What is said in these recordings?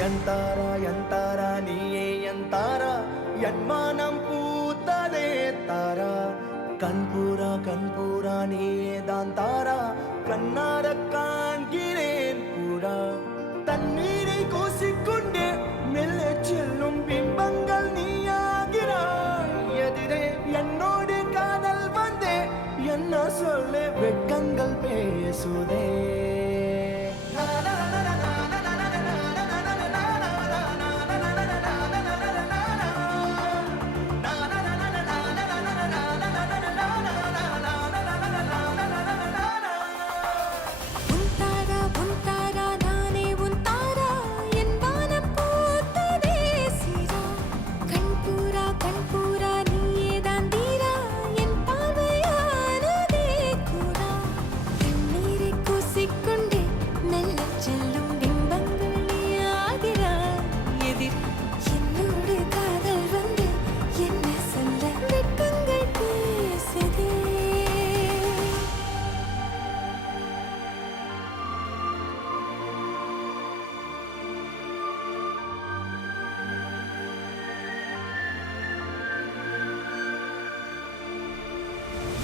எந்தாரா நீயே எந்தாரா என் மானம் பூத்ததே தாரா கண்பூரா நீயே தான் தாரா கண்ணார காண்கிறேன் கூடா தண்ணீரை கூசிக்கொண்டே மெல்ல செல்லும் பிம்பங்கள் நீயாகிறாய் எதிரே என்னோடு காதல் வந்தே என்ன சொல்ல வெட்கங்கள் பேசுதே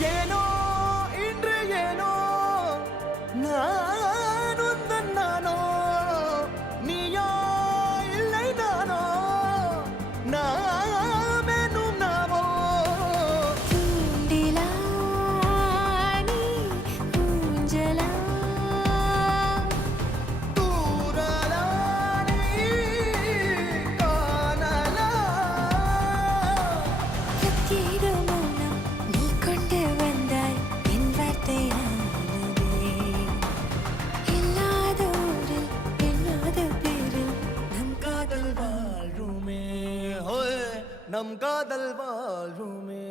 ஏனோ இன்று ஏனோ நான் உந்தன் நானோ நீயோ இல்லை நானோ நாமெனும் நாமோ தூண்டிலா நீ ஊஞ்சலா தூரலா நீ காணலா பிரத்யேக மௌனம் நீ கொண்டு வந்தாய் என் வார்த்தையானதே இல்லாத ஊரில் இல்லாத பேரில் நம் காதல் வாழ்வுமே ஹோய் நம் காதல் வாழ்வுமே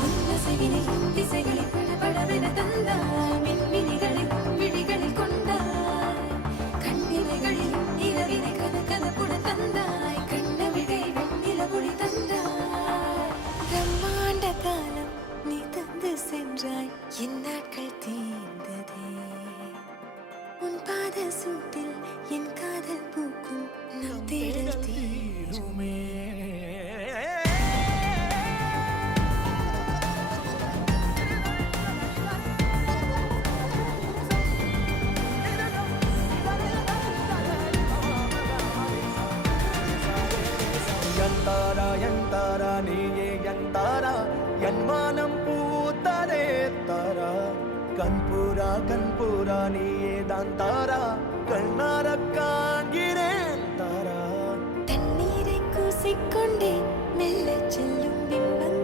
உன்னசைவினையும் திசைகளில் படபடவென தந்தாய் மின்மினிகளில் விழிகளில் கொண்டாய் கண்ணிமைகளில் இரவினை கதகதப்புடன் தந்தாய் கண்ணவிழை வெண்ணிலவொளி தந்தாய் பிரம்மாண்ட காலம் நீ தந்து சென்றாய் என் நாட்கள் தீர்ந்ததே உன் பாத சூட்டில் என் காதல் பூக்கும் நம் தேடல் தீருமே எந்தாரா நீயே எந்தாரா என் மானம் பூத்ததே தாரா கண்பூரா நீயே தான் தாரா கண்ணார காண்கிறேன் தாரா தண்ணீரை கூசிக்கொண்டே மெல்ல செல்லும் பிம்பங்கள்